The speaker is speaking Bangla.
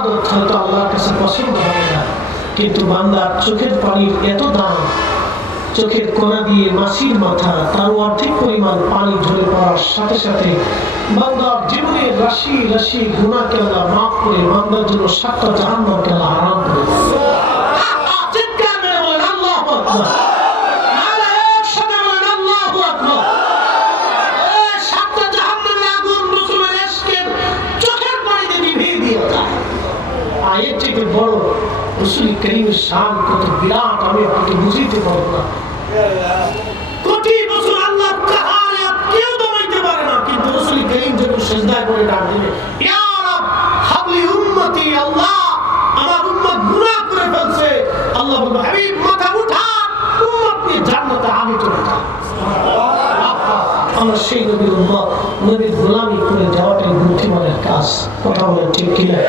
ইবাদত হয়তো আল্লাহর কাছে পছন্দ হবে না, কিন্তু বান্দার চোখের পানির এত দাম, চোখের কোনা দিয়ে মাছির মাথা তার অর্ধেক পরিমাণ পানি ঝরে পড়ার সাথে সাথে বান্দার জীবনের রাশি রাশি গুনাহকে আল্লাহ মাফ করে বান্দার জন্য 7টা জাহান্নামকে আল্লাহ হারাম করে দেন। চিৎকার মেরে বলেন আল্লাহু আকবার। এর থেকে বড় রাসূল করিমের শান কত বিরাট আমি আপনাকে বুঝাইতে পারব না। কোটি বছর আল্লাহ কাহারে কেউ দমাইতে পারে না, কিন্তু রাসূল করিম যখন সিজদায় পড়ে ডাক দিবে ইয়া রব হাবলি উম্মতি, আল্লাহ আমার উম্মত গুনাহ করে ফেলছে, আল্লাহ বলবে হাবিব মাথা উঠা, উম্মত নিয়ে জান্নাতে আমি চলে যাব। আমার সেই নবীর উম্মত নবীর গোলামি করে যাওয়াটাই বুদ্ধিমানের কাজ। কথা বলেন ঠিক কিনা?